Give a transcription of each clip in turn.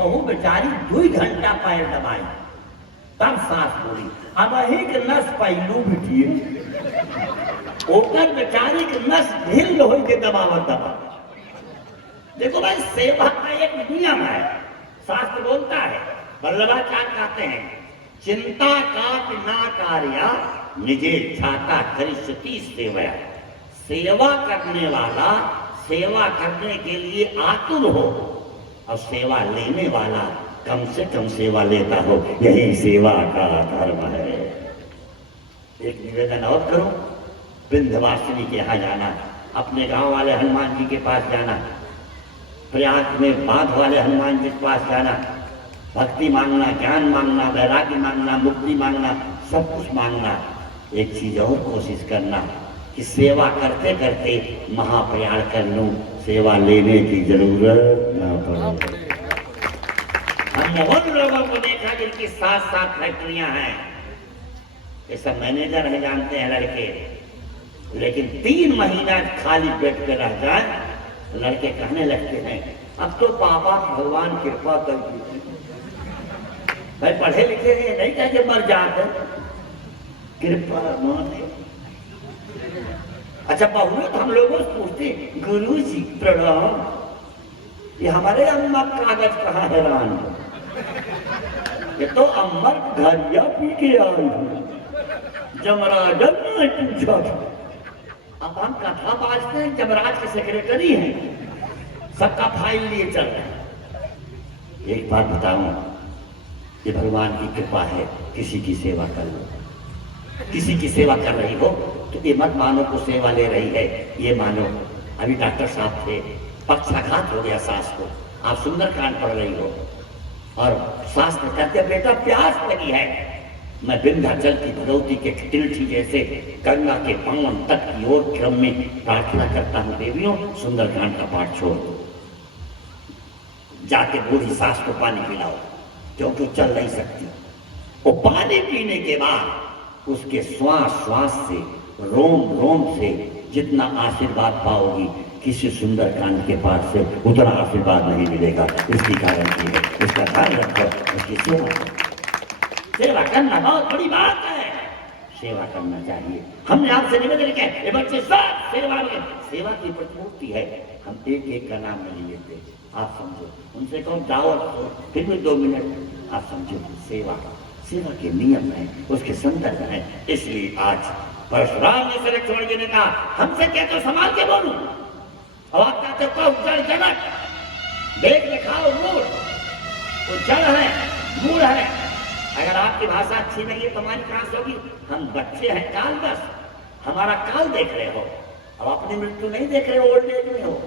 बहू बेचारी 2 घंटा पैर दबाई तब सांस बोली। अब एक नस पहलू बिठिए ओकर बेचारी के नस ढिल हो के दबावत दबा। देखो भाई, सेवा का एक नियम है, शास्त्र बोलता है, वल्लभाचार्य कहते हैं, चिंता काट ना कार्या निजे छाता करिष्यति सेवया। सेवा करने वाला सेवा करने के लिए आतुर हो और सेवा लेने वाला कम से कम सेवा लेता हो, यही सेवा का धर्म है। एक निवेदन और करो, विंध्यवासिनी के यहाँ जाना, अपने गांव वाले हनुमान जी के पास जाना, प्रयाग में बाघ वाले हनुमान जी के पास जाना, भक्ति मांगना, ज्ञान मांगना, वैराग्य मांगना, मुक्ति मांगना, सब कुछ मांगना। एक चीज और कोशिश करना कि सेवा करते करते महाप्रयाण कर लूं, सेवा लेने की जरूरत ना पड़े। हमने उन लोगों को देखा जिनकी 7-7 फैक्ट्रियां हैं, ये सब मैनेजर है, जानते हैं लड़के, लेकिन 3 महीना खाली बेड पे रह जाए, लड़के कहने लगते हैं अब तो पापा भगवान कृपा कर दी। भाई पढ़े लिखे हैं, नहीं चाहिए मर जाते, कृपा माने। अच्छा बहु तो हम लोगों से पूछते, गुरु जी प्रणाम, ये हमारे अम्मा कागज कहाँ है रान, ये तो अम्मा घरिया पी के आई हूँ, जमराजन ने पूछा था। अब हम कथा बाजते हैं, जमराज के सेक्रेटरी हैं, सबका फाइल लिए चल रहे हैं। एक बात बताऊं, ये भगवान की कृपा है, किसी की सेवा कर लो। किसी की सेवा कर रही हो तो ये मत मानो को सेवा ले रही है, ये मानो। अभी डॉक्टर साहब थे, पक्षाघात हो गया सास को, आप सुंदरकांड पढ़ रही हो और सास ने कहते बेटा प्यास लगी है, मैं विंध्याचल की भगवती के तिलठी जैसे गंगा के पावन तट की ओर क्रम में प्रार्थना करता हूँ, देवियों सुंदरकांड का पाठ छोड़ दो, जाके बूढ़ी सास को पानी पिलाओ क्योंकि वो चल नहीं सकती। वो पानी पीने के बाद उसके श्वास श्वास से, रोम रोम से जितना आशीर्वाद पाओगी, किसी सुंदरकांड के पाठ से उतना आशीर्वाद नहीं मिलेगा। इसकी कारण ये है, इसका ध्यान रखो, उसकी सेवा करो। सेवा करना बहुत बड़ी बात है, सेवा करना चाहिए। हमने आपसे निवेदन किया, ये बच्चे सब सेवा में, सेवा की प्रतिमूर्ति है, हम एक एक का नाम नहीं लेते, आप समझो। उनसे कहो जाओ, फिर भी 2 मिनट आप समझो, सेवा के नियम है, उसके संदर्भ है। इसलिए आज परशुराम जी से लक्ष्मण जी ने कहा, हमसे क्या तो संभाल के बोलूं, और आप कहते हो जड़ जनक, देख दिखाओ मूड, वो जड़ है, मूड है। अगर आपकी भाषा अच्छी नहीं है तो हमारी कहां से होगी? हम बच्चे हैं, काल बस, हमारा काल देख रहे हो, अब अपनी मृत्यु नहीं देख रहे हो, ओल्ड एज में हो।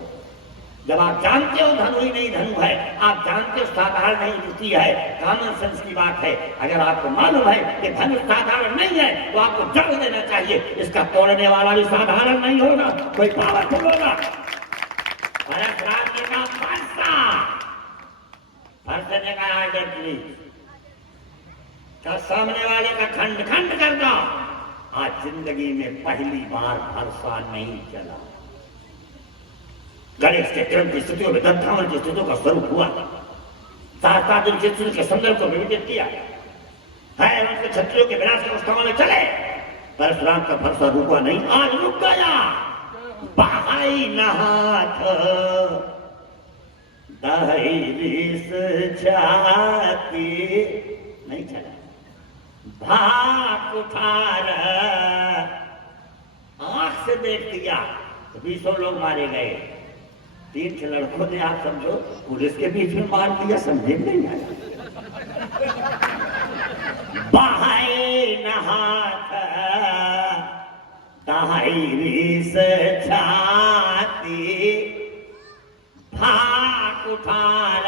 जब आप जानते हो धनु ही नहीं धनु है, आप जानते हो साधारण नहीं रुचि है, कॉमन सेंस की बात है। अगर आपको मालूम है कि धनुष साधारण नहीं है तो आपको जड़ देना चाहिए, इसका तोड़ने वाला भी साधारण नहीं होगा, कोई पावरफुल होगा। परशुराम जी का फरसा, फरसे ने कहा आर्डर प्लीज, तो सामने वाले का खंड खंड कर दो। आज जिंदगी में पहली बार फरसा नहीं चला। गणेश के क्रम की स्थितियों में दंतावन की स्थितियों का स्वरूप हुआ, 7 दिन के संदर्भ को विवेचित किया है, उनके क्षत्रियों के विनाश के अवस्था में चले। परशुराम का फरसा रुका नहीं, आज रुक गया। बहाई नहाथ दहिरिस छाती, नहीं चला। भाग उठार, आंख से देख दिया तो 20 लोग मारे गए। 3 लड़कों ने, आप समझो, पुलिस के बीच में मार दिया, समझे नहीं आया। बहाई नहाथ दहिरिस छाती, भाग उठार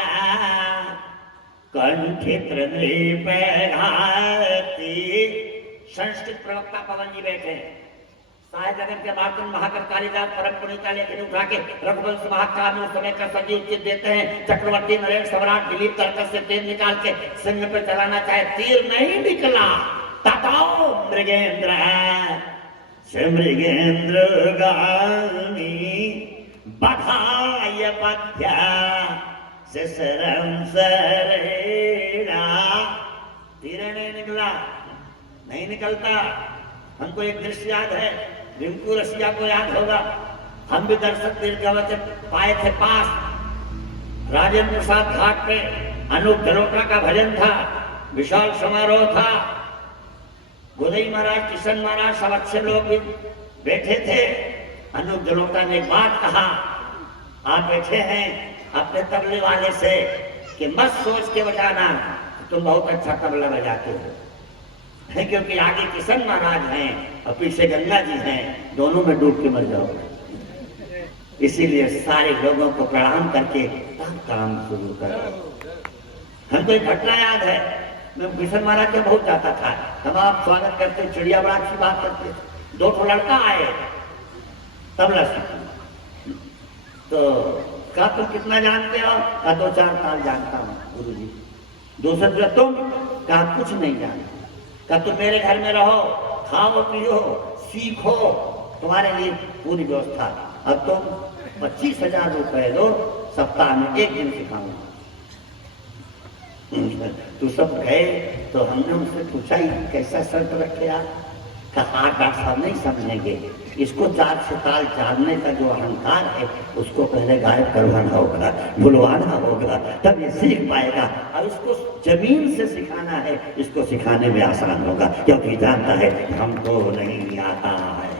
कंठित नृप घाती। संस्कृत प्रवक्ता पवन जी बैठे, साहित्य जगत के मार्तंड महाकवि कालिदास परम पुनीता लेखनी उठा के रघुवंश महाकाव्य में समय का सजीव चित देते हैं। चक्रवर्ती नरेश सम्राट दिलीप तर्कस से तीर निकाल के सिंह पे चलाना चाहे, तीर नहीं निकला। तथाओ मृगेंद्र है, से मृगेंद्र गानी बधाय बध्या, सिसरम सरेड़ा, धीरे नहीं निकला, नहीं निकलता। हमको एक दृश्य याद है, रिंकू रसिया को याद होगा, हम भी दर्शक दीर्घवत पाए थे पास। राजेंद्र प्रसाद घाट पे अनूप जलोटा का भजन था, विशाल समारोह था, गोदई महाराज, किशन महाराज, सब अच्छे लोग भी बैठे थे। अनूप जलोटा ने एक बात कहा, आप बैठे हैं अपने तबले वाले से कि मत सोच के बजाना तुम बहुत अच्छा तबला बजाते हो, क्योंकि आगे किशन महाराज हैं और पीछे गंगा जी हैं, दोनों में डूब के मर जाओ। इसीलिए सारे लोगों को प्रणाम करके काम शुरू करो। हमको एक घटना याद है, मैं किशन महाराज के बहुत जाता था, तमाम स्वागत करते, चिड़िया बड़ा अच्छी बात करते। दो ठो लड़का आए तबला सीखने, तो कहा तुम कितना जानते हो? कहा 2-4 ताल जानता हूँ गुरुजी। दूसरा तुम? कहा कुछ नहीं जानते। कहा तुम मेरे घर में रहो, खाओ पियो सीखो, तुम्हारे लिए पूरी व्यवस्था। अब तुम 25,000 रुपए दो, सप्ताह में 1 दिन सिखाऊंगा। तो सब गए, तो हमने उनसे पूछा ही कैसा शर्त रखे आप? कहा डॉक्टर साहब नहीं समझेंगे, इसको 4 से ताल जानने का जो अहंकार है उसको पहले गायब करवाना होगा, बुलवाना होगा, तब ये सीख पाएगा। और इसको जमीन से सिखाना है, इसको सिखाने में आसान होगा, क्योंकि जानता है हमको नहीं आता है।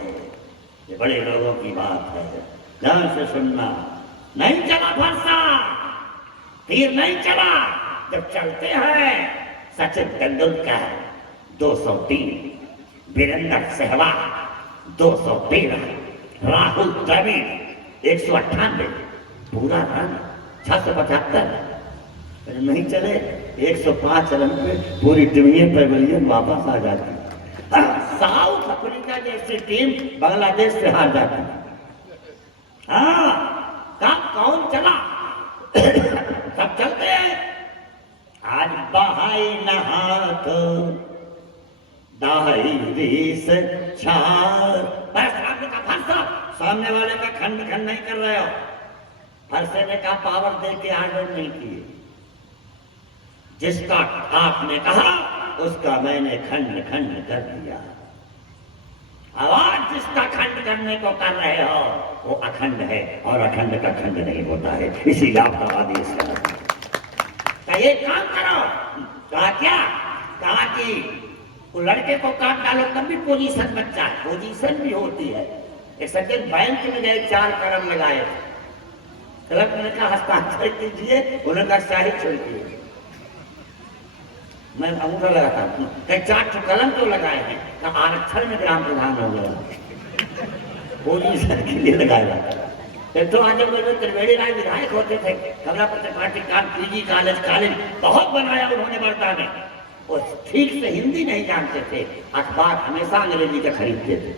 ये बड़े लोगों की बात है, ध्यान से सुनना। नहीं चला फरसा, तीर नहीं चला। जब चलते हैं सचिन तेंदुलकर 203, वीरेंद्र सहवाग 213, राहुल द्रविड़ 198, पूरा रन 675। नहीं चले 105 रन पे पूरी टीम पेविलियन वापस आ जाती। साउथ अफ्रीका जैसी टीम बांग्लादेश से हार जाती। कौन चला? सब चलते हैं। आज बहाई नहात दाई से छार, बस आपने कहा फरसा, सामने वाले का खंड खंड नहीं कर रहे हो। फरसे ने कहा पावर दे के आर्डर नहीं किए, जिसका आपने कहा उसका मैंने खंड खंड कर दिया। आवाज जिसका खंड करने को कर रहे हो वो अखंड है, और अखंड का खंड नहीं होता है। इसीलिए आपका आदेश है ये काम करो। कहा क्या? कहा कि वो लड़के को काट डालो तब भी पोजीशन बच्चा है, पोजीशन भी होती है। एक सज्जन बैंक में गए, 4 कलम लगाए, क्लर्क ने कहा हस्ताक्षर कीजिए, उन्होंने कहा शाही छोड़िए। मैं अंगूठा लगाता हूँ, 4 कलम तो लगाए हैं, कहा आरक्षण में ग्राम प्रधान हो गया, पोजीशन के लिए लगाया। तो आज जब त्रिवेणी राय विधायक होते थे, कमला पत्र पार्टी का पीजी कॉलेज बहुत बनाया उन्होंने वर्धा में, और ठीक से हिंदी नहीं जानते थे, अखबार हमेशा अंग्रेजी का खरीदते थे।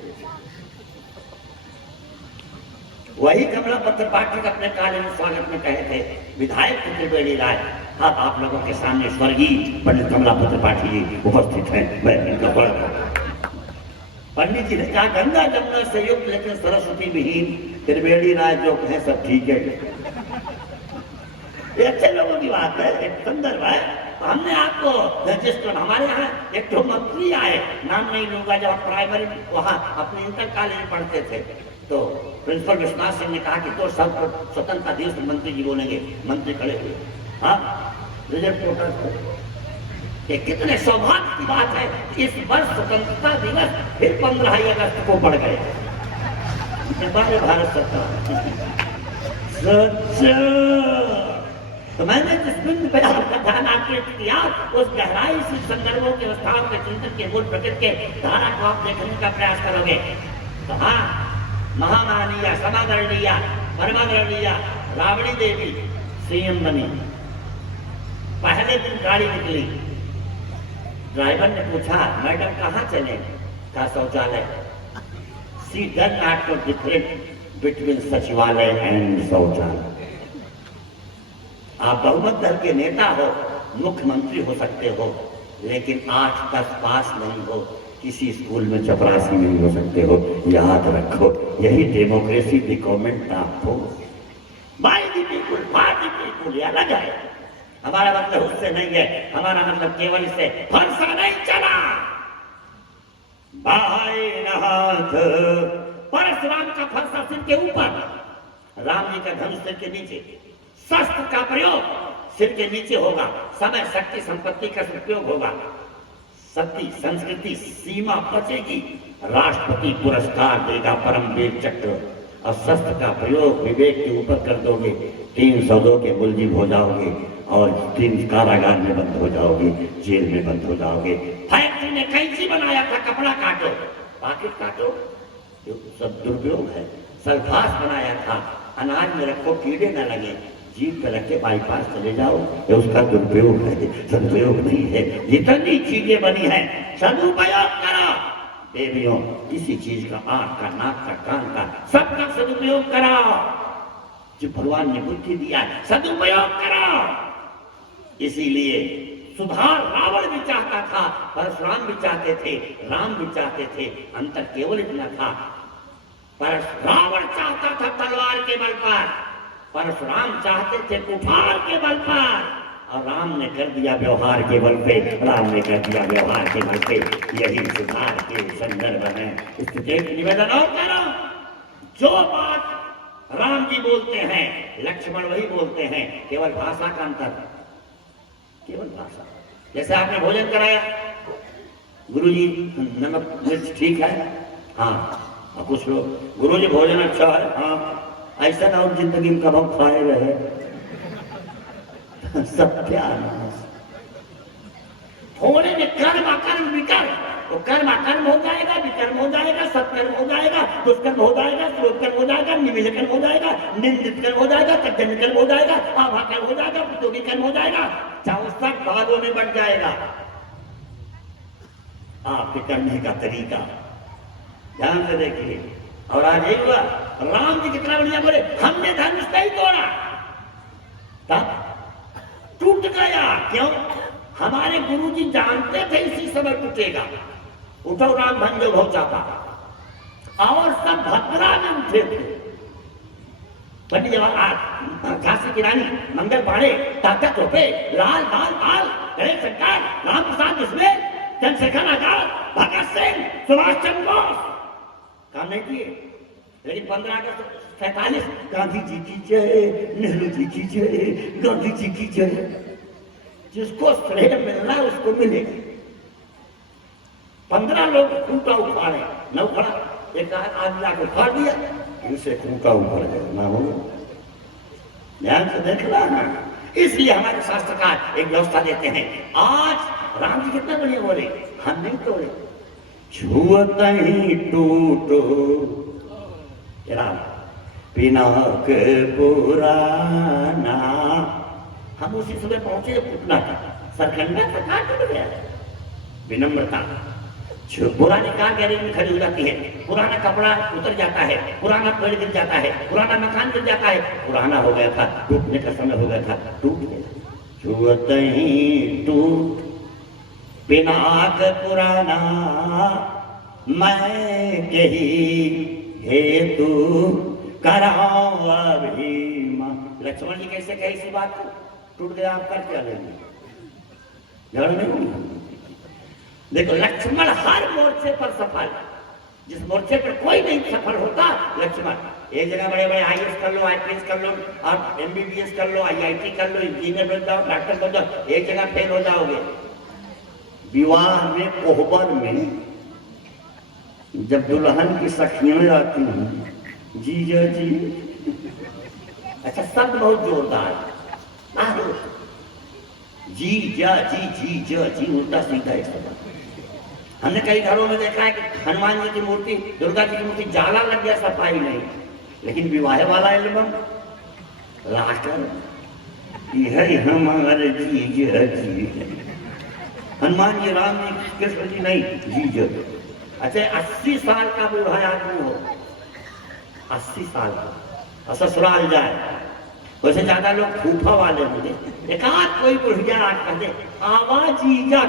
वही कमला पत्र पार्टी का अपने कॉलेज में स्वागत में कहे थे, विधायक त्रिवेणी राय, अब आप लोगों के सामने स्वर्गीय पंडित कमला पत्र पार्टी जी उपस्थित हैं, मैं इनका स्वागत। पंडित जी ने कहा गंगा जमुना से युक्त लेकिन सरस्वती विहीन, त्रिवेणी राय जो कहे सब ठीक है। ये अच्छे लोगों की बात है, एक संदर्भ है। हमने आपको रजिस्टर, हमारे यहाँ एक तो मंत्री आए, नाम नहीं लूंगा, जब प्राइमरी वहाँ अपने इंटर कॉलेज में पढ़ते थे, तो प्रिंसिपल विश्वनाथ सिंह ने कहा कि तो सब स्वतंत्रता दिवस मंत्री जी बोलेंगे। मंत्री खड़े हुए, हाँ रिजल्ट पोर्टल, कितने सौभाग्य की बात है, इस वर्ष स्वतंत्रता दिवस फिर 15 अगस्त को पड़ गए। भारत सरकार तो मैंने जिस बिंदु पे आपका ध्यान आकृष्ट किया, उस गहराई से संदर्भों के अवस्थाओं के चिंतन के मूल प्रकृति के धारा को आप देखने का प्रयास करोगे तो हाँ, महामाननीय समादरणीय परमादरणीय राबड़ी देवी सीएम बनी। पहले दिन गाड़ी निकली, ड्राइवर ने पूछा मैडम कहाँ चले? कहा शौचालय। She does not know difference between सचिवालय एंड शौचालय। आप बहुमत दल के नेता हो, मुख्यमंत्री हो सकते हो, लेकिन 8-10 पास नहीं हो, किसी स्कूल में चपरासी नहीं हो सकते हो। याद रखो, यही डेमोक्रेसी दी गवर्नमेंट आप हो। By the people, for the people. हमारी बोली अलग है, हमारा मतलब उससे नहीं है, हमारा मतलब केवल इससे फरसा नहीं चला। बाएं परशुराम का फरसा सिर के ऊपर, राम जी का धनुष सिर के नीचे, शस्त्र का प्रयोग सिर के नीचे होगा, समय शक्ति संपत्ति का उपयोग होगा, सती संस्कृति सीमा बचेगी, राष्ट्रपति पुरस्कार देगा परम वीर चक्र, और शस्त्र का प्रयोग विवेक के ऊपर कर दोगे, 302 के मुलजिम हो जाओगे और 3 कारागार में बंद हो जाओगे, जेल में बंद हो जाओगे। फैक्ट्री में कैंची बनाया था, कपड़ा काटो, पाकिट काटो, सब दुरुपयोग है। सल्फास बनाया था, अनाज में रखो कीड़े न लगे, जीप पे रख के बाईपास चले जाओ, ये उसका दुरुपयोग है, सदुपयोग नहीं है। जितनी चीजें बनी है सदुपयोग करो। देवियों, किसी चीज का आंख का, नाक का, कान का, सबका सदुपयोग कराओ। जो भगवान ने बुद्धि दिया है सदुपयोग कराओ। इसीलिए सुधार रावण भी चाहता था, परशुराम भी चाहते थे, राम भी चाहते थे, अंतर केवल इतना था, पर रावण चाहता था तलवार के बल पर, परशुराम चाहते थे कुठार के बल पर, और राम ने कर दिया व्यवहार के बल पे, राम ने कर दिया व्यवहार के बल पे। यही सुधार के संदर्भ में स्थिति। निवेदन और करो, जो बात राम जी बोलते हैं लक्ष्मण वही बोलते हैं, केवल भाषा का अंतर, केवल भाषा। जैसे आपने भोजन कराया, गुरुजी नमक मिर्च ठीक है, हाँ, और कुछ लोग गुरुजी भोजन अच्छा है, हाँ, ऐसा ना हो जिंदगी में कब खाए रहे। सत्यानाश। थोड़े में कर्म अकर्म विकर्म, तो कर्म अकर्म हो जाएगा, विकर्म हो जाएगा, सत्कर्म हो जाएगा, दुष्कर्म हो जाएगा, श्लोकर्म हो जाएगा, निमिल कर्म हो जाएगा, निंदित कर्म हो जाएगा, तर्जन कर्म हो जाएगा, आभा कर्म हो जाएगा, प्रतियोगी कर्म हो जाएगा, 64 भागों में बढ़ जाएगा आपके करने का तरीका। ध्यान से देखिए। और आज एक हुआ, राम जी कितना बढ़िया बोले, हमने धनुष नहीं तोड़ा, तब टूट गया। क्यों? हमारे गुरुजी जानते थे इसी समय टूटेगा। उठो राम भंजो भव चापा, और सब भद्रा में उठे थे। पंडित जवाहर झांसी की रानी मंगल पांडे, ताकत रुपए, लाल बाल बाल, गणेश सरकार, राम प्रसाद बिस्मिल, चंद्रशेखर आजाद, भगत सिंह, सुभाष चंद्र बोस काम नहीं किए। लेकिन 15 अगस्त 47 गांधी जी की जय, नेहरू जी की जय, गांधी जी की जय। जिसको श्रेय मिलना है उसको मिलेगा। 15 लोग खूंटा उखाड़े, न उखड़ा, एक आदमी आके उखाड़ दिया, इसे खूंटा उखड़ गया, ना हो। ध्यान से देखना ना। इसलिए हमारे शास्त्रकार एक व्यवस्था देते हैं। आज राम जी कितना बढ़िया बोले, हम नहीं तोड़े, छुअत ही टूटो राम पिनाक पुराना। हम उसी सुबह पहुंचे, फुटना था, सरखंडा था, कहाँ टूट गया? विनम्रता। पुरानी कार गैरेज में खड़ी हो जाती है, पुराना कपड़ा उतर जाता है, पुराना पेड़ गिर जाता है, पुराना मकान गिर जाता है, पुराना हो गया था, टूटने का समय हो गया था, टूट गया। छुअत ही टूट पिनाक पुराना, मैं कही हेतु कराओ अभिमा। लक्ष्मण जी कैसे कहे इसी बात को? टूट गया, आप कर क्या लेंगे? झगड़ नहीं होगी। देखो, लक्ष्मण हर मोर्चे पर सफल, जिस मोर्चे पर कोई नहीं सफल होता लक्ष्मण। एक जगह बड़े बड़े IAS कर लो, IPS कर लो, आप MBBS कर लो, IIT कर लो, इंजीनियर बन जाओ, डॉक्टर बन जाओ, एक जगह फेल हो जाओगे। विवाह में कोहबर में जब दुल्हन की सखियां आती हैं, जीजा जी, अच्छा शब्द बहुत जोरदार, जी जा जी, जी जा जी, उल्टा सीधा एक शब्द। हमने कई घरों में देखा है कि हनुमान जी की मूर्ति, दुर्गा जी की मूर्ति जाला लग गया, सफाई नहीं, लेकिन विवाह वाला एल्बम लाकर यह हमारे जीजा जी, हनुमान जी, राम जी, कृष्ण जी नहीं, जीजा। अच्छा 80 साल का बूढ़ा आदमी हो, 80 साल का, और ससुराल जाए, वैसे ज्यादा लोग फूफा वाले होंगे, एक आध कोई बुढ़िया आठ कर दे, आवाज जीजा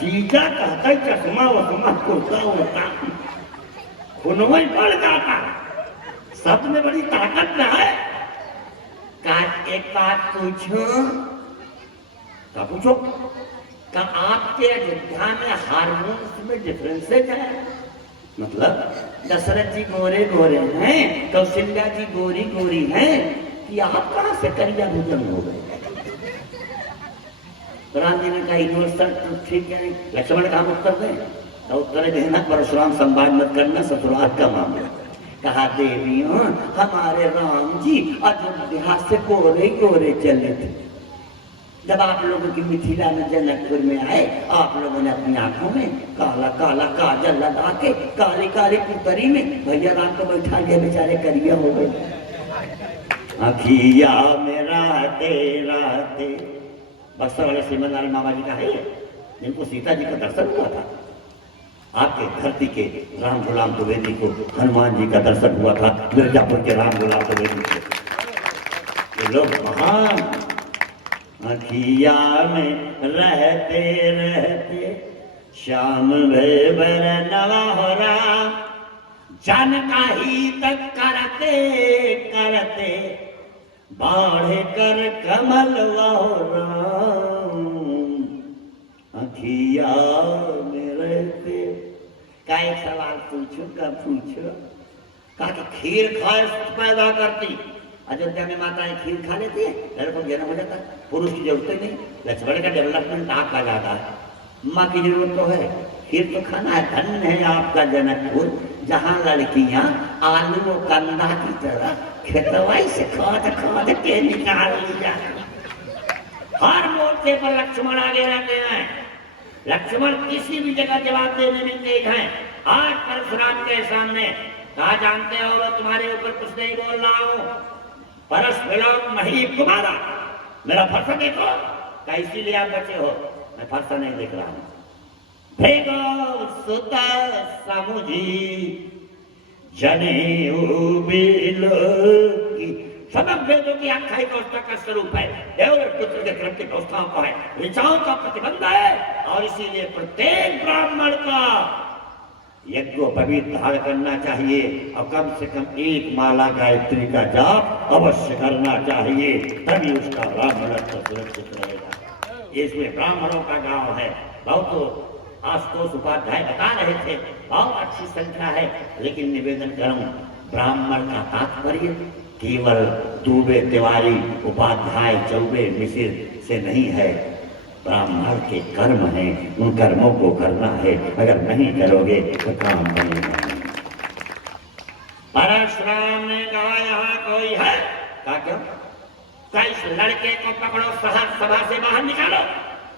जीजा कहता है, चश्मा वश्मा कुर्ता उड़ता, उनमें पड़ जाता। शब्द में बड़ी ताकत ना है। कहा एक बात पूछो, क्या पूछो? क्या आपके अयोध्या में हार्मोन्स में डिफरेंसेज है? मतलब दशरथ जी गोरे गोरे हैं, कौशल्या जी गोरी गोरी हैं, कि आप कहां से करिया भूजन हो गए? राम जी ने कहा यूनिवर्सल तो ठीक है, लक्ष्मण का हम उत्तर दें? तो उत्तर देना परशुराम संवाद मत करना, ससुराल का मामला। कहा देवियों, हमारे राम जी अयोध्या से गोरे गोरे चले थे। जब आप लोगों की मिथिला में जनकपुर में आए, आप लोगों ने अपनी आंखों में काला काला काजल लगा के काली काली पुतरी में भैया राम को बैठा के बेचारे करिया हो गए। अखिया में रहते रहते, बक्सर वाले श्रीमद नारायण बाबा जी का है जिनको सीता जी का दर्शन हुआ था। आपके धरती के राम गुलाम द्विवेदी को हनुमान जी का दर्शन हुआ था, मिर्जापुर के राम गुलाम द्विवेदी को। ये लोग महान। अखिया में रहते रहते श्याम भय बरनवा हो राम, जन का ही तक करते करते बाढ़ कर कमल हो राम। अखिया में रहते। का एक सवाल पूछो, क्या पूछो? कहा कि खीर खाए पैदा करती। अयोध्या में माताएं खीर खा लेती है, लड़कों को ज्ञान हो जाता है, पुरुष की जरूरत ही नहीं। लक्ष्मण का डेवलपमेंट आपका ज्यादा है, माँ की जरूरत तो है, खीर तो खाना है। धन्य है आपका जनकपुर, जहाँ लड़कियां आलू और कंदा की तरह खेतवाई से खाद खाद के निकाल ली जाती। हर मोर्चे पर लक्ष्मण आगे रहते हैं। लक्ष्मण किसी भी जगह जवाब देने में तेज हैं। आज परशुराम के सामने कहा, जानते हो मैं तुम्हारे ऊपर कुछ नहीं बोल रहा हूं, परस विलोक मही तुम्हारा, मेरा फरसा देखो। क्या इसीलिए आप बचे हो? मैं फरसा नहीं देख रहा हूं। भेगो सुत समुझी जनेऊ बिलोकी। समग्र वेदों की आख्यायिक अवस्था का स्वरूप है, देव और पुत्र के क्रम की अवस्थाओं का है, ऋचाओं का प्रतिबंध है। और इसीलिए प्रत्येक ब्राह्मण का यज्ञोपवीत धारण करना चाहिए और कम से कम एक माला गायत्री का जाप अवश्य करना चाहिए, तभी उसका ब्राह्मणत्व सुरक्षित रहेगा। इसमें ब्राह्मणों का गांव है। बहुत आशुतोष उपाध्याय बता रहे थे, बहुत अच्छी संख्या है, लेकिन निवेदन करूं, ब्राह्मण का तात्पर्य केवल दूबे, तिवारी, उपाध्याय, चौबे, मिसिर से नहीं है। ब्राह्मण के कर्म हैं, उन कर्मों को करना है। अगर नहीं करोगे तो काम नहीं है। परशुराम ने कहा, यहाँ कोई है? कहा क्यों? इस लड़के को पकड़ो, सभा से बाहर निकालो।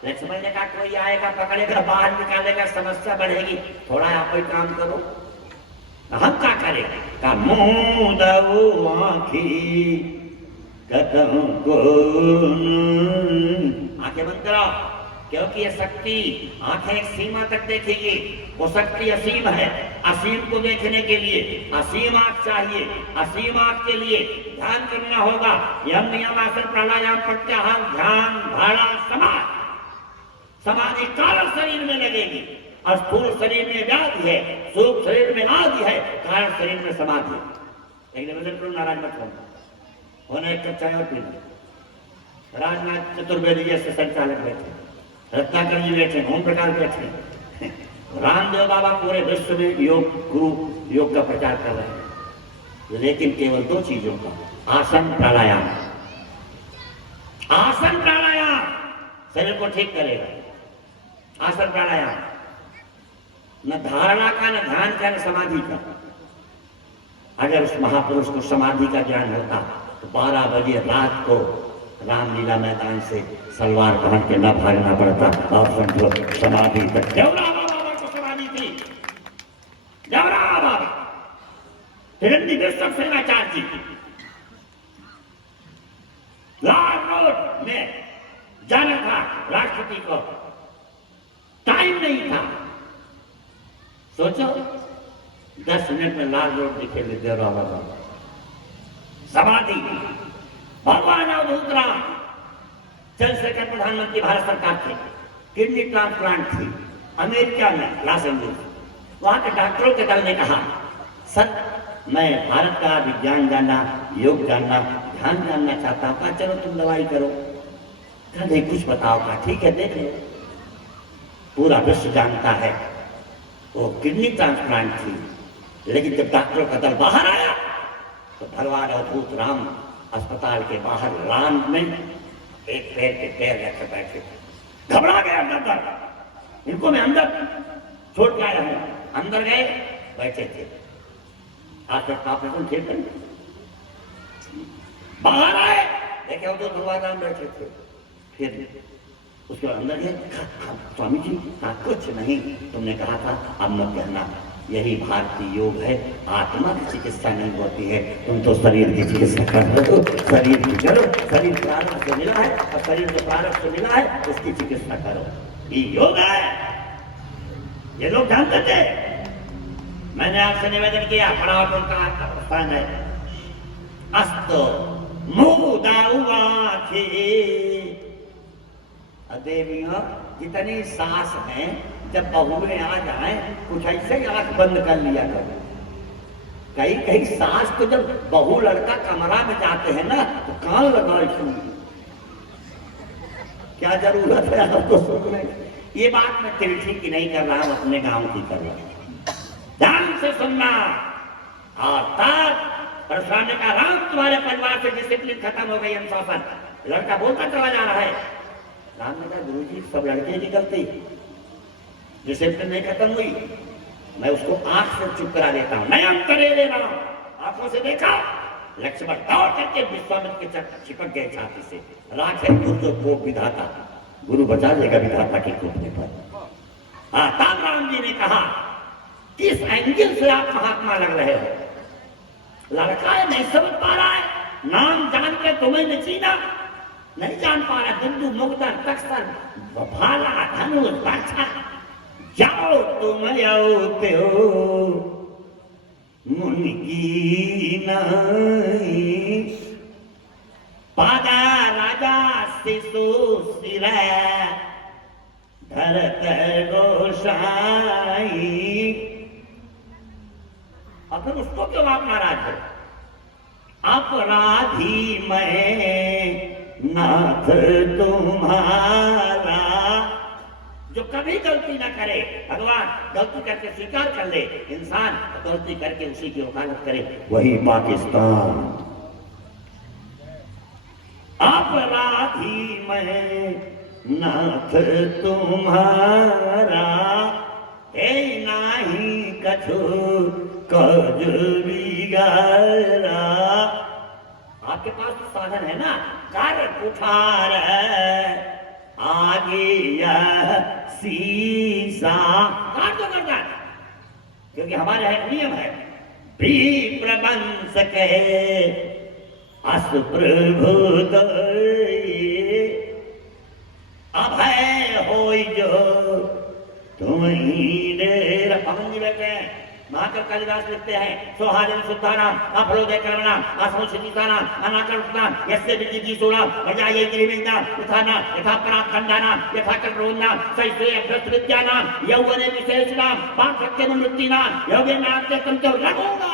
लक्ष्मण ने कहा, कोई आएगा पकड़ेगा, बाहर निकालेगा, समस्या बढ़ेगी। थोड़ा आप कोई काम करो। हम क्या करें? का मुंह दो आँखी कदम को, आंखें बंद करो, क्योंकि ये शक्ति आंखें एक सीमा तक देखेगी। वो शक्ति असीम है। असीम को देखने के लिए असीम आंख चाहिए। असीम आंख के लिए ध्यान करना होगा। यम नियम आसन प्राणायाम प्रत्याहार ध्यान धारणा समाधि। समाधि कारण शरीर में लगेगी और स्थूल शरीर में व्याधि है, सूक्ष्म शरीर में आदि है, कारण शरीर में समाधि है। एक निवेदन करो, नाराज मत होना, एक कप चाय और पीना। राजनाथ चतुर्वेदी जैसे संचालक बैठे, रत्नाकर जी बैठे, ओम प्रकाश बैठे, रामदेव बाबा पूरे विश्व में योग गुरु योग का प्रचार कर रहे हैं, लेकिन केवल दो चीजों का, आसन प्राणायाम। आसन प्राणायाम शरीर को ठीक करेगा। आसन प्राणायाम न धारणा का, न ध्यान का, न समाधि का। अगर उस महापुरुष को समाधि का ज्ञान होता तो 12 बजे रात को रामलीला मैदान से सलवार पहन के न भागना पड़ता और समझो समाधि तक। देवरा बाबा को समाधि थी। देवरा बाबा हिरण्य विश्व सेनाचार्य जी लाल रोड में जाना था राष्ट्रपति को, टाइम नहीं था। सोचो 10 मिनट में लाल रोड दिखे देवरा बाबा समाधि। भगवान अवधूत राम चंद्रशेखर प्रधानमंत्री भारत सरकार थे, किडनी ट्रांसप्लांट थी अमेरिका में लॉस एंजलिस। वहां के डॉक्टरों के दल ने कहा, सर मैं भारत का विज्ञान जानना, योग जानना, ध्यान जानना चाहता हूँ। कहा चलो तुम दवाई करो। कहा नहीं कुछ बताओ। कहा ठीक है देख लो। पूरा विश्व जानता है वो किडनी ट्रांसप्लांट थी, लेकिन जब डॉक्टरों का दल बाहर आया तो भगवान अवधूत राम अस्पताल के बाहर लान में एक पैर पे पैर रखकर बैठे। घबरा गया अंदर, इनको मैं अंदर छोड़ के आया हूं। अंदर गए, बैठे थे। आखिर ऑपरेशन थे करें, बाहर आए देखे वो तो भगवान राम बैठे थे। फिर उसके बाद अंदर गए। स्वामी जी कहा कुछ नहीं, तुमने कहा था अब मत कहना, यही भारतीय योग है। आत्मा की चिकित्सा नहीं होती है, तुम तो शरीर की चिकित्सा कर दो। शरीर की करो, शरीर प्रारंभ से मिला है और शरीर जो प्रारंभ से मिला है उसकी चिकित्सा करो। ये योग है, ये लोग जानते थे। मैंने आपसे निवेदन किया, फटाफट उनका स्थान है। अस्तो मुदाउवाखी, देवियों जितनी सास हैं जब बहुएं आ जाएं कुछ ऐसे ही आंख बंद कर लिया करो। कहीं कहीं सास तो जब बहू लड़का कमरा में जाते हैं ना तो कान लगाए सुनिए, क्या जरूरत है आपको सुनने। ये बात मैं तिरछी की नहीं कर रहा हूं, अपने गांव की कर रहा हूं। ध्यान से सुनना। और तब परशुराम का राम तुम्हारे परिवार से डिसिप्लिन खत्म हो गई, अनुशासन। लड़का बोलता चला जा रहा है। राम ने कहा गुरुजी सब लड़के की गलती, डिसिप्लिन नहीं खत्म हुई, मैं उसको आंख से चुप करा देता हूं। नयन करे ले रहा हूं, आंखों से देखा, लक्ष्मण दौड़ करके विश्वामित्र के चिपक गए छाती से। राख है गुरु को विधाता, गुरु बचा लेगा विधाता के टूटने पर। हाँ, तब राम जी ने कहा किस एंगल से आप महात्मा लग रहे हो। लड़का है नहीं समझ पा रहा है, नाम जान के तुम्हें नहीं चीना, नहीं जान पा रहा। बिंदु मुग्धर तक्षर भाला धनुष बाछा, जाओ तुम आओते हो मुनि की नहीं। पादा राजा शिशु सिर धरत गोसाई। और फिर उसको क्यों आप नाराज हो। अपराधी मैं नाथ तुम्हारा, जो कभी गलती ना करे। भगवान गलती करके स्वीकार कर ले, इंसान गलती करके उसी की वकालत करे, वही पाकिस्तान। अपराधी मैं नाथ तुम्हारा, हे नाही कछु कज बिगाड़ा। आपके पास तो साधन है ना, कर कुठार आगे यह सीसा काट दो करता, क्योंकि हमारे यहाँ नियम है भी प्रबंध के अस प्रभुत अभय हो जो तुम ही देर। पवन जी बैठे हैं, महाकवि कालिदास लिखते हैं सोहाजन शुद्धानाम अफलोदय कर्मणाम आसमोषितानाम अनाकर्षणाम यस्य विजिगीषूणाम भजाये गिरिविन्दाम यथाना यथा पराखंडानाम यथा कल्परोन्नाम सैश्रे अभ्यस्त विद्यानाम यौवने विशेषणाम वाक्यम मृत्युनाम योगेनाद्य तंतो रघुना।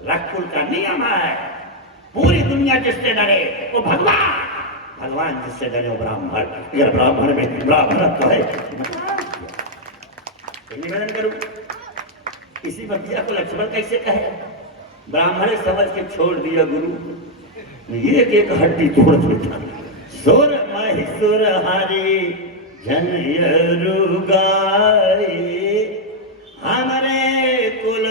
रघुकुल का नियम है, पूरी दुनिया जिससे डरे वो भगवान, भगवान जिससे डरे वो ब्राह्मण। अगर ब्राह्मण में ब्राह्मण तो है निवेदन करूं, इसी बच्चिया को लक्ष्मण कैसे कहे। ब्राह्मण समझ के छोड़ दिया गुरु, एक एक हड्डी तोड़ देता। सुर महिसुर हरि जनयरु गाए, हमारे कुल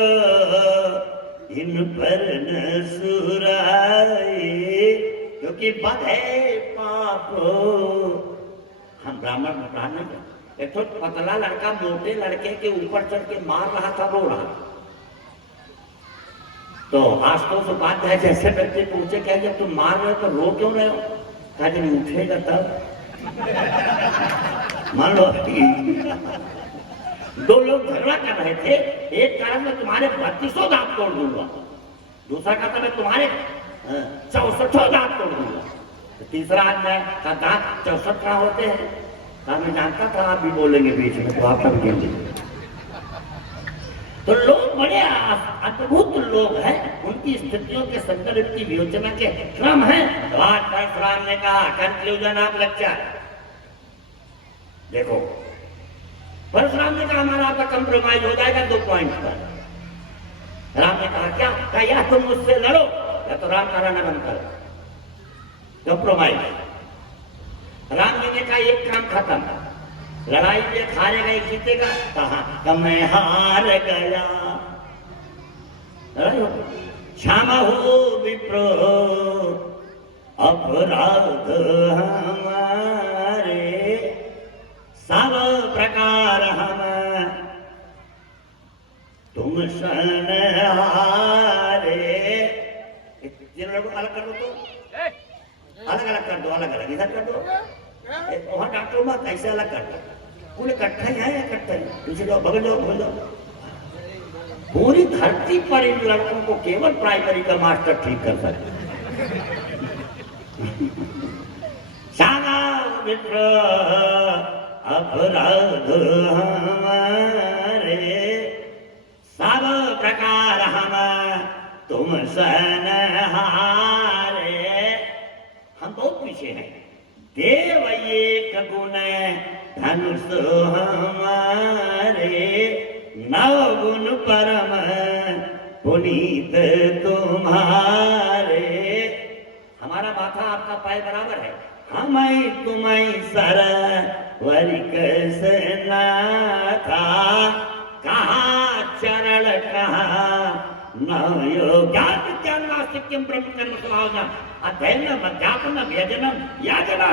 इन पर न सुराए। क्योंकि बधे पाप, हम ब्राह्मण में प्राण नहीं करते। एक तो पतला लड़का मोटे लड़के के ऊपर चढ़ के मार रहा था, रो रहा। तो आशुतोष उपाध्याय जैसे व्यक्ति पूछे क्या जब तुम मार रहे हो तो रो क्यों रहे हो। कहा जब उठेगा तब। मान लो दो लोग झगड़ा कर रहे थे, एक कारण में तुम्हारे 32 दांत तोड़ दूंगा, दूसरा कहता मैं तुम्हारे 64 दांत तोड़ दूंगा। तो तीसरा आदमी का दांत 64 कहाँ होते हैं। मैं जानता था आप भी बोलेंगे बीच में, तो आप तब तो लोग बड़े अद्भुत लोग हैं, उनकी स्थितियों के संदर्भ की विवेचना के क्रम है। तो आज परशुराम ने कहा कंक्लूजन ऑफ लेक्चर। देखो परशुराम ने कहा हमारा आपका कंप्रोमाइज हो जाएगा 2 पॉइंट पर। राम ने कहा क्या? कहा या तुम मुझसे लड़ो या तो राम नारायण बंद करो, कंप्रोमाइज। राम जी ने कहा एक काम खत्म, लड़ाई में हारेगा एक जीतेगा। कहा मैं हार गया, लड़ाई हो क्षमा हो विप्रो अपराध हमारे सब प्रकार हम तुम सन हारे। जिन लोगों को अलग कर दो तो अलग अलग कर दो, अलग अलग इधर कर दो, वहां डॉक्टर मत ऐसे अलग कर दो, पूरे इकट्ठा ही है, इकट्ठा ही पीछे जाओ, बगल जाओ, बगल जाओ। पूरी धरती पर इन लड़कों को केवल प्राइमरी का मास्टर ठीक कर सकते। साना मित्र अपराध हमारे सब प्रकार हम तुम सन हारे। हम बहुत पीछे हैं। देव एक गुण धनुष हमारे नव गुण परम पुनीत तुम्हारे। हमारा माथा आपका पैर बराबर है, हम तुम्हें सर वरिक था कहा चरण कहा नयो ज्ञान ज्ञान वास्तविक ब्रह्म कर्म स्वभावना अध्ययन अध्यापन व्यजनम याजना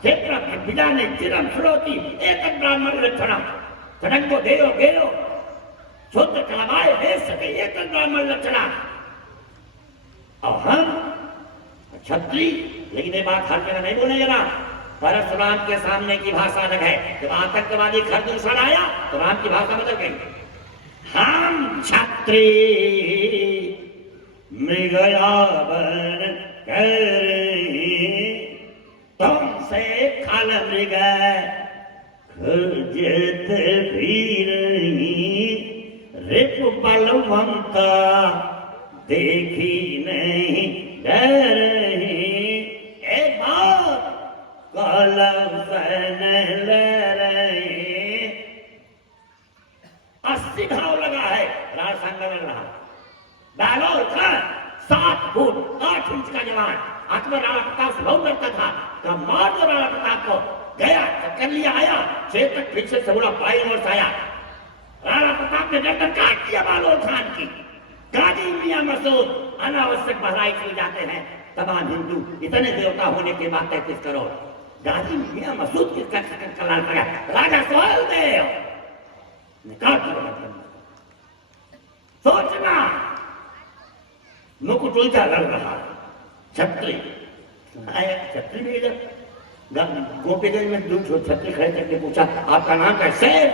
क्षेत्र विधाने चिरम श्रोति एक ब्राह्मण लक्षणम सडंगो देयो गेयो शूद्र कलमाए दे सके एक ब्राह्मण लक्षणा। और हम क्षत्रिय, लेकिन ये बात हर जगह नहीं बोले जरा। परशुराम के सामने की भाषा अलग है। जब आतंकवादी खरदूषण आया तो राम की भाषा बदल गई। हम क्षत्रिय मृगयावन तुमसे खल मृग खजत वीर रिप बलवंता देखी नहीं डर एक बात कलम सन लड़े। 80 घाव लगा है, राज संग लग रहा। डायलॉग था 7 फुट 8 इंच का जवान अकबर राणा प्रताप से बहुत लड़ता था। कब मार दो राणा प्रताप को, गया कर लिया, आया शेर तक पीछे से बुरा पाई और साया। राणा प्रताप ने गर्दन काट दिया बालोर खान की। गाजी मियां मसूद अनावश्यक बहराइच में जाते हैं तमाम हिंदू, इतने देवता होने के बाद 33 करोड़। गाजी मियां मसूद किसका कल्याण करा? राजा सोहेलदेव निकाल दिया। सोचना मुकुट उल्टा लड़ रहा छत्री आया, छत्री भी इधर गोपीगंज में 2 छत्री खड़े करके पूछा आपका नाम क्या? सैफ।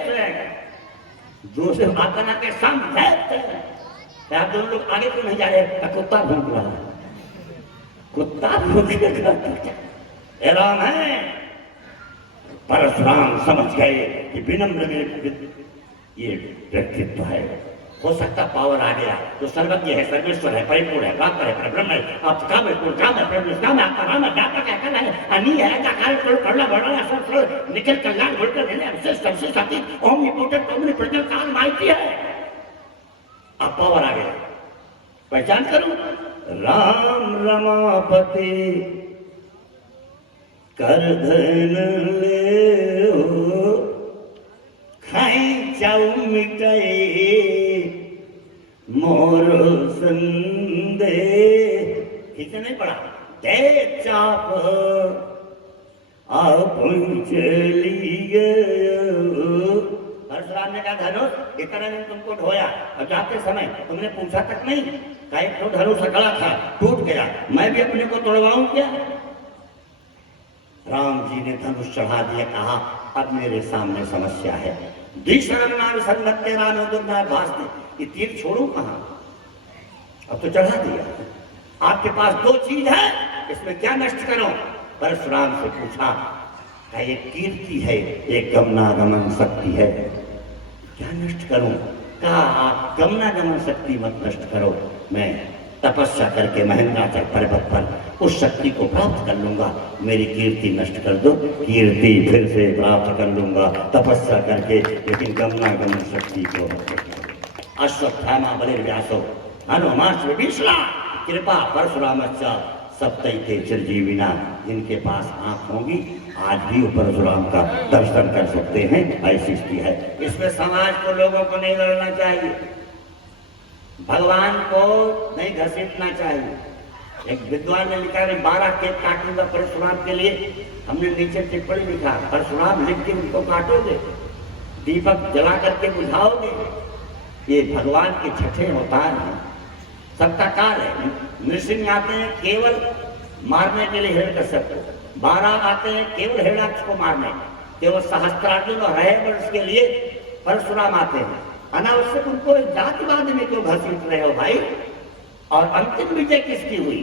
जोसेफ आपका नाम क्या? सैफ। आप दोनों लोग आगे क्यों नहीं जा रहे? कुत्ता भूख रहा है, कुत्ता भूख राम है। परशुराम समझ गए कि विनम्र ये व्यक्तित्व है। हो सकता पावर आ गया तो सर्वज्ञ है, सर्वेश्वर है, परिपूर्ण है, प्राप्त है, परब्रह्म है। आप काम है, पूर्ण काम है, प्रभु काम है, आपका नाम है, व्यापक है, कल है, अनी है, जाकार करना बढ़ना सब निकल कल्याण घुलकर रहने अवशेष सबसे साथी ओमनिपोटेंट ओमनिप्रेजेंट काल माइटी है। अब पावर आ गया, पहचान करूं राम रमापति कर धन ले खाई चाऊ मिटाए मोर संदे। ठीक से नहीं पढ़ा? दे चाप आप चली गए। परशुराम ने कहा धनुष इतना दिन तुमको ढोया और जाते समय तुमने पूछा तक नहीं, कहीं तो धनुष खड़ा था टूट गया, मैं भी अपने को तोड़वाऊं क्या? राम जी ने धनुष चढ़ा दिया, कहा अब मेरे सामने समस्या है। ये तीर छोड़ू कहां? अब तो चढ़ा दिया, आपके पास 2 चीज है, इसमें क्या नष्ट करो? परशुराम से पूछा, एक कीर्ति है, एक गमनागमन शक्ति है, क्या नष्ट करूं? कहा आप गमना गमन शक्ति मत नष्ट करो, मैं तपस्या करके महेंद्राचल पर्वत पर उस शक्ति को प्राप्त कर लूंगा, मेरी कीर्ति नष्ट कर दो, कीर्ति फिर से प्राप्त कर लूंगा तपस्या करके, लेकिन गमना गमन शक्ति को अश्वत्थामा बलिर्व्यासो हनुमांश विभीषणा कृपा परशुरामस्य सप्तैते चिरजीविना, जिनके पास आंख होगी आज भी परशुराम का दर्शन कर सकते हैं, ऐसी स्थिति है। इसमें समाज को, लोगों को नहीं लड़ना चाहिए, भगवान को नहीं घसीटना चाहिए। एक विद्वान ने लिखा है 12 केक काटूंगा परशुराम के लिए, हमने नीचे टिप्पणी लिखा परशुराम लिख के उनको काटोगे, दीपक जला करके बुझाओगे, ये भगवान के छठे अवतार हैं, सबका काल है। नृसिंह आते हैं केवल मारने के लिए हिरण्यकश्यप को, 12 आते हैं केवल हिरण्याक्ष को मारने, केवल सहस्त्रार्जुन और हयवंश के लिए परशुराम आते हैं। अनावश्यक उनको जातिवाद में क्यों घसीट रहे हो भाई? और अंतिम विजय किसकी हुई?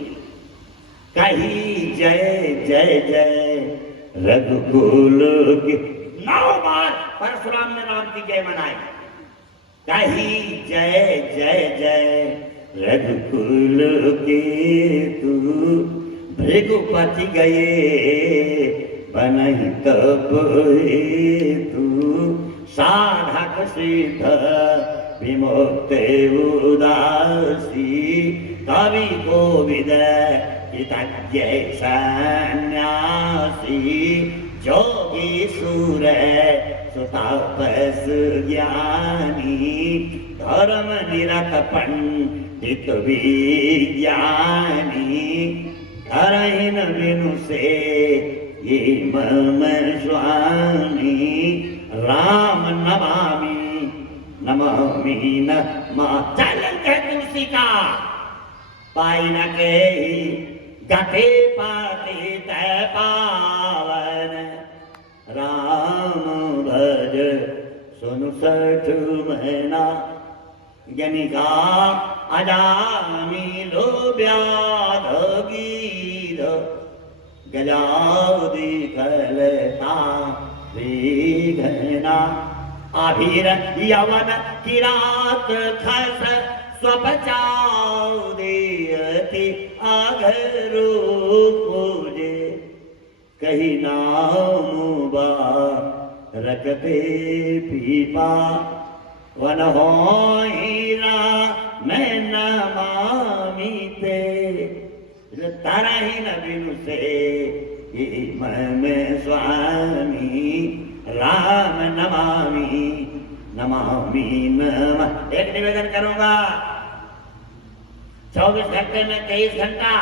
कही जय जय जय रघुकुल की, 9 बार परशुराम ने राम की जय मनाई। कही जय जय जय रघुकुल के तू, भृगुपति गए बनहि तप तू, साधक सिद्ध विमुक्त उदासी, कवि कोविद कृतज्ञ सन्यासी, जोगी सूर सुतापस ज्ञानी, धर्म निरत पंडित विज्ञानी, धरहीन बिनु से ये मम स्वामी, राम नमामि नमामि नमा। चलन है तुलसी का पाई न के गते पाति तय पावन, राम भज सुनु सठ महीना, गनिका अजामी लो व्याध गीध, गजाउदी कलता घना, आभीर यवन किरात खस स्वपचाउ देयति आघरू पूजे, कही नाम बा रखते पीपा, वन हो हीरा मैं नमामि ते, तारा ही न बिनु से मम स्वामी, राम नमामि नमामि नमः। एक निवेदन करूंगा, 24 घंटे में 23 घंटा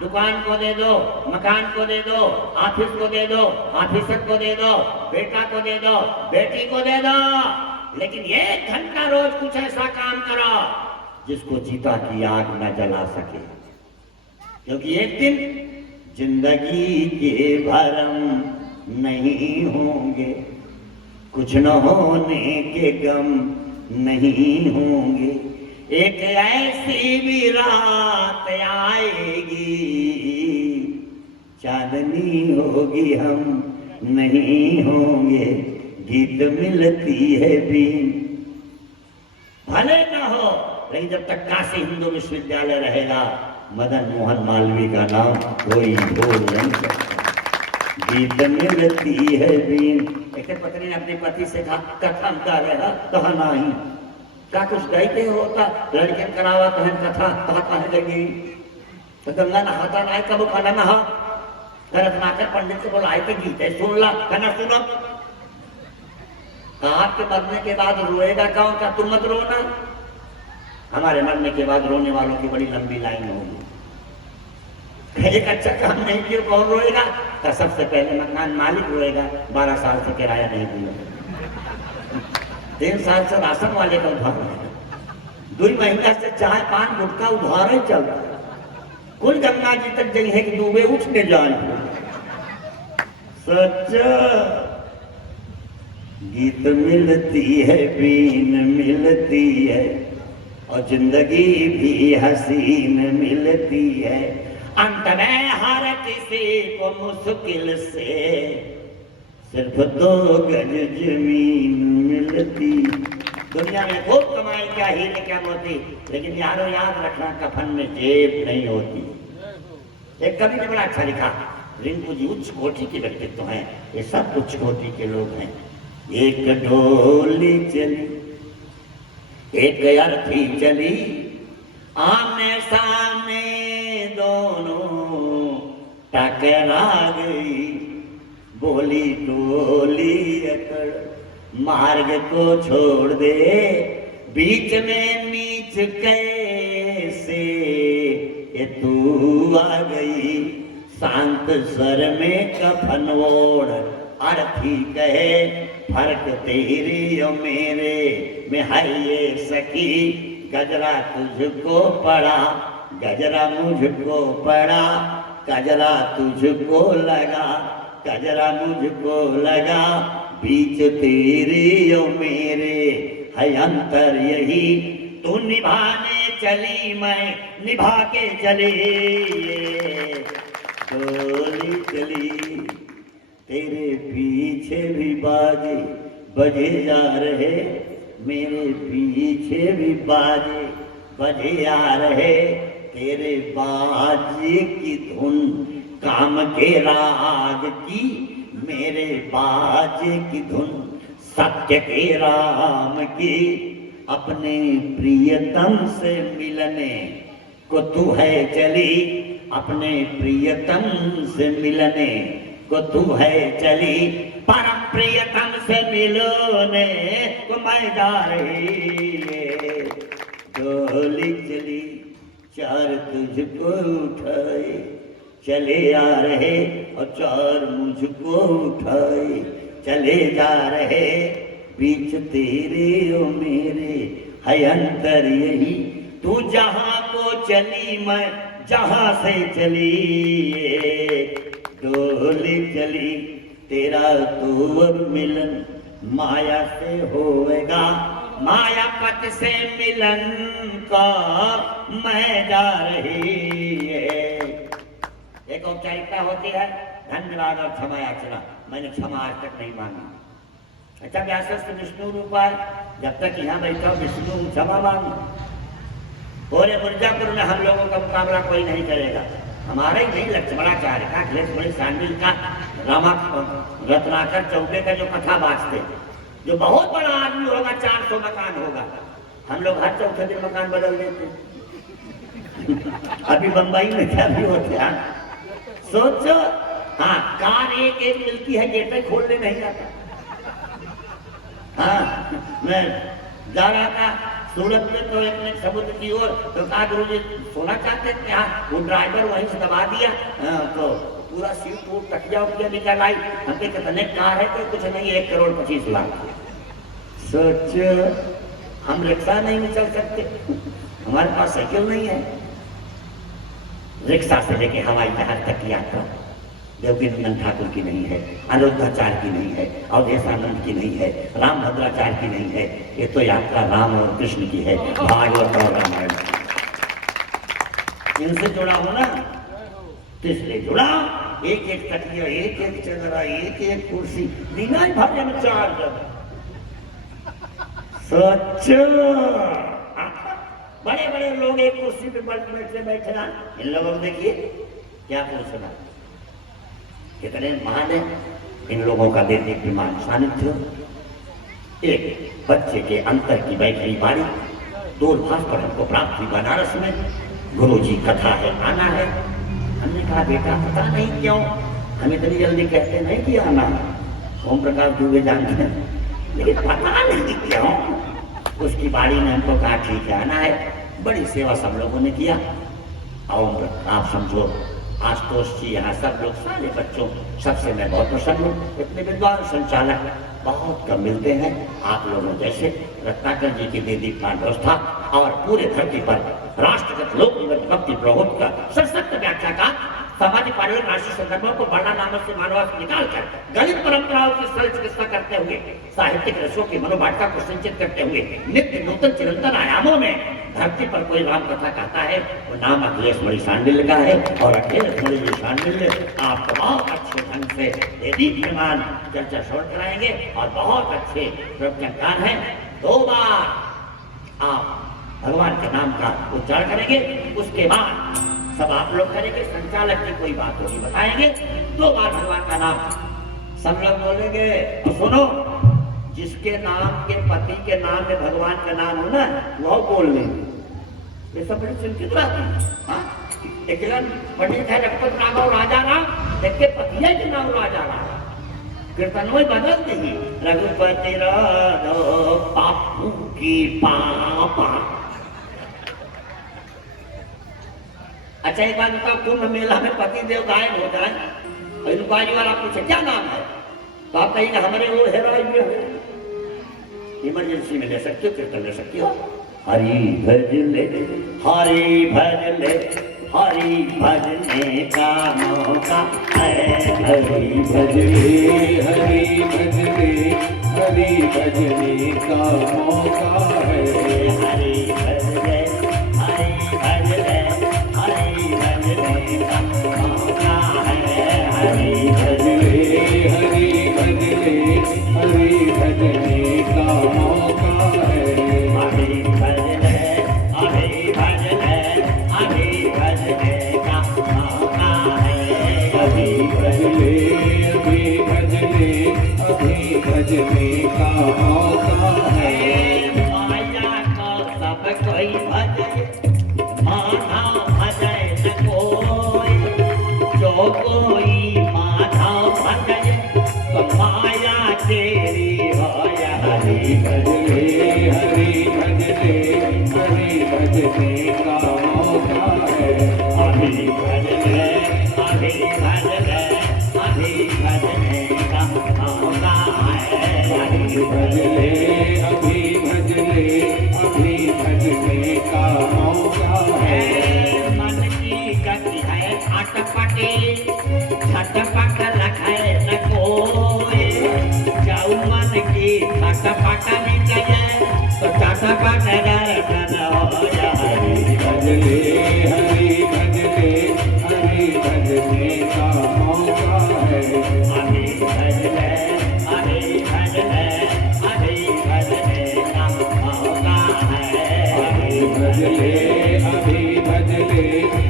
दुकान को दे दो, मकान को दे दो, ऑफिस को दे दो, ऑफिसर को दे दो, बेटा को दे दो, बेटी को दे दो, लेकिन 1 घंटा रोज कुछ ऐसा काम करो जिसको चिता की आग न जला सके, क्योंकि एक दिन जिंदगी के भरम नहीं होंगे, कुछ न होने के गम नहीं होंगे, एक ऐसी भी रात आएगी, चांदनी होगी हम नहीं होंगे, गीत मिलती है भी भले न हो, लेकिन जब तक काशी हिंदू विश्वविद्यालय रहेगा मदन मोहन मालवीय का नाम कोई भूल नहीं सकता। गीत मिलती है बीन, एक पत्नी ने अपने पति से कथा का रहा कहा नहीं, क्या कुछ कहते होता लड़के करावा कहन कथा कहने लगी, तो गंगा नहाता ना कब खाना नहा करत नाकर पंडित से बोला के गीत है सुन ला, कहना सुनो, आपके मरने के बाद रोएगा कौन? का तुम मत रोना, हमारे मरने के बाद रोने वालों की बड़ी लंबी लाइन होगी, एक अच्छा काम नहीं किया कौन रोएगा? तो सबसे पहले मकान मालिक रोएगा, 12 साल से किराया नहीं दिया, 3 साल से राशन वाले का उधार है, 2 महीना से चाय पान गुटखा उधार ही चल रहा है, कुल गंगा जी तक गई है कि डूबे उठने जाए। सच्चा गीत मिलती है बीन मिलती है, और जिंदगी भी हसीन मिलती है, अंत में हर किसी को मुश्किल से सिर्फ 2 गज जमीन मिलती। दुनिया में खूब कमाई क्या हीरे क्या मोती, लेकिन यारों याद रखना कफन में जेब नहीं होती। एक कवि ने बड़ा अच्छा लिखा, रिंकू जी उच्च कोटि के व्यक्तित्व हैं, ये सब उच्च कोटि के लोग हैं। एक डोली चली एक अर्थी चली, आमने सामने दोनों टकरा गई, बोली डोली अकड़ मार्ग को छोड़ दे, बीच में नीच कैसे ये तू आ गई, शांत स्वर में कफन ओढ़ अर्थी कहे, फर्क तेरी और मेरे में है ये सखी, गजरा तुझको पड़ा गजरा मुझको पड़ा, गजरा तुझको लगा गजरा मुझको लगा, बीच तेरी और मेरे है अंतर यही, तू निभाने चली मैं निभा के चली, डोली चली तेरे पीछे भी बाजे बजे जा रहे, मेरे पीछे भी बाजे बजे आ रहे, तेरे बाजे की धुन काम के राग की, मेरे बाजे की धुन सत्य के राम की, अपने प्रियतम से मिलने को तू है चली, अपने प्रियतम से मिलने को तू है चली, परम प्रियतम से मिलने को मैं जा रही, डोली चली चार तुझको उठाए चले आ रहे, और चार मुझको उठाए चले जा रहे, बीच तेरे और मेरे है अंतर यही, तू जहां को चली मैं जहां से चली, डोली चली तेरा तो अब मिलन माया से होएगा, माया पत से मिलन का मैं जा रही है। एक औपचारिकता होती है, धन्यवाद और क्षमा याचना, मैंने क्षमा आज तक नहीं मांगी। अच्छा व्यासस्थ विष्णु रूपा है, जब तक यहाँ बैठा विष्णु क्षमा मांग, पूरे मिर्जापुर में हम लोगों का मुकाबला कोई नहीं करेगा, हमारा ही नहीं लक्ष्मणाचार्य का, अखिलेश सांडिल का, रामा रत्नाकर चौबे का जो कथा बाजते, जो बहुत बड़ा आदमी होगा 400 मकान होगा, हम लोग हर चौथे दिन मकान बदल देते। अभी बंबई में क्या भी होते हैं, सोचो। हाँ, कार एक एक मिलती है, गेट खोलने नहीं आता। हाँ, मैं जा रहा था सूरत में, तो एक समुद्र की ओर, तो कहा गुरु जी सोना चाहते थे, हाँ, वो ड्राइवर वहीं से दबा दिया, तो पूरा सीट टूट तकिया उकिया निकल आई, हमने कितने कार है, तो कुछ नहीं, 1,25,00,000। सोच, हम रिक्शा नहीं चल सकते, हमारे पास साइकिल नहीं है, रिक्शा से लेके हवाई जहाज तक की यात्रा देवकीनंदन ठाकुर की नहीं है, अनिरुद्धाचार्य की नहीं है, अवधेशानंद की नहीं है, राम भद्राचार्य की नहीं है, ये तो यात्रा राम और कृष्ण की है, भागवत और रामायण। इनसे जुड़ा हो ना, तो इसलिए जुड़ा, एक एक तकिया, एक एक चदरा, एक एक कुर्सी, बिना भाग्य में 4 जब सोचो, बड़े बड़े लोग एक कुर्सी पे बैठे ना, इन लोगों को देखिए क्या पूछना, कितने महान है इन लोगों का देने की मान सानिध्य। एक बच्चे के अंतर की बैठनी बारी, दूरभाष पर हमको प्राप्त हुई बनारस में, गुरुजी कथा है, आना है। हमने कहा बेटा पता नहीं क्यों हम इतनी जल्दी कहते नहीं कि आना, ओम प्रकाश दुबे जानते हैं, लेकिन पता नहीं क्यों उसकी बाड़ी ने हमको कहा ठीक है आना है। बड़ी सेवा सब लोगों ने किया, और आप समझो आशुतोष जी यहाँ सब लोग, सारे बच्चों, सबसे मैं बहुत प्रसन्न हूँ। इतने विद्वान संचालक बहुत कम मिलते हैं आप लोगों जैसे, रत्नाकर जी की दे दीप्तान व्यवस्था, और पूरे धरती पर राष्ट्रगत लोक भक्ति प्रबोध का सशक्त व्याख्या का सामाजिक पारिवारिक राष्ट्रीय संदर्भों को बड़ा नामों से मानवास निकालकर गणित परंपराओं की सरल चिकित्सा करते हुए, साहित्यिक रसों की मनोवाटिका को संचित करते हुए, नित्य नूतन चिरंतन आयामों में धरती पर कोई राम कथा कहता है, वो नाम अखिलेश मणि सांडिल्य का है। और अखिलेश मणि सांडिल्य आपको बहुत अच्छे ढंग से दीप्यमान चर्चा श्रवण कराएंगे, और बहुत अच्छे प्रवचनकार हैं। 2 बार आप भगवान के नाम का उच्चारण करेंगे, उसके बाद सब आप लोग करेंगे, संचालक की कोई बात होगी बताएंगे, 2 बार भगवान का नाम सब लोग बोलेंगे। तो सुनो, जिसके नाम के पति के नाम में भगवान का नाम हो ना, वह बोल लेंगे। ये सब बड़ी चिंतित रहती है। एक पंडित है रघुपत नाम राजा राम, देख के पतिया के नाम राजा राम, कीर्तन में बदल देंगे, रघुपति राघव पापू की पापा। अच्छा एक बात बताओ, कुंभ मेला में पति देव गायब हो जाए, इंक्वायरी वाला पूछे क्या नाम है, तो आप कहेंगे हमारे वो हेरोइन में हो। इमरजेंसी में ले सकते हो, कीर्तन ले सकती हो। हरि भजले हरि भजले हरि भजने का मौका है, हरि भजले हरि भजले हरि भजने का मौका है, हरि भजले हरि भजले हरि भजने का मौका है, हरि भजले हरि भजले हरि भजने का मौका है, हरि भजले हरि भजले हरि भजने का मौका है, हरि भजले हरि भजले हरि भजने का मौका है। माया का सब कोई भजे, माना भजे न कोई, जो कोई माना भजे तो माया तेरी हो। हरि भजले हरि भजले हरि भजने का मौका है, हरि भजले हरि भजले हरि भजने का मौका है, हरि भजले हरि भजले हरि भजने का मौका है। मन की गति है अटपटी, झटपट लखे न कोई, जाऊ मन की खटपट निकले तो चटपट दर्शन हो जाए। हरि भजले हरि भजले हरि भजने का मौका है, हरि भजले हरि भजले हरि भजने का मौका है, हरि भजले हरि भजले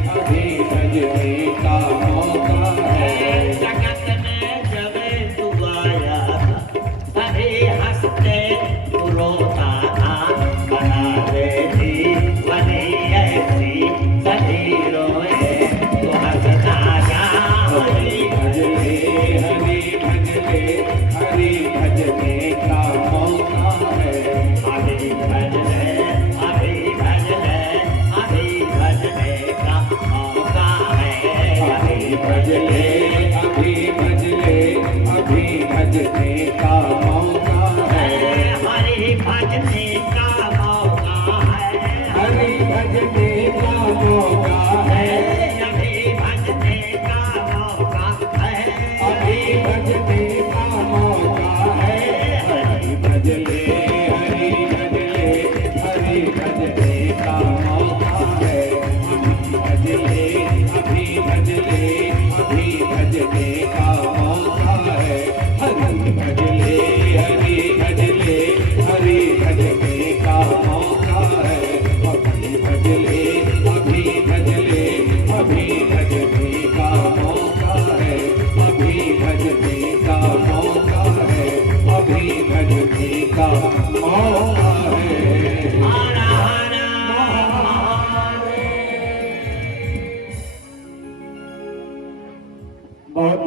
हरि भजने का मौका है। जगत में जब तू आया सभी हंसते तू रोता था, बना दे जीवनी ऐसी सभी रोए तो हंसता जा। हरि भजले हरि भजले हरि भजने का मौका है, हरि भजले हरि भजले हरि भजने का मौका है, हरि भजले हरि भजले हरि भजने का मौका है, हरि भजने का मौका है, हरि भजने का मौका है, हरि भजने का मौका है, हरि भजने का मौका है, हरि भजले हरि भजले हरि भजने का मौका है, हरि भजले हरि भजले हरि भजने का मौका है, हरि भजले हरि भजले हरि भजने का मौका है, हरि भजले हरि भजले हरि भजने का मौका है, हरि भजने का मौका है, हरि भजने का मौका है। हर हर महादेव। बहुत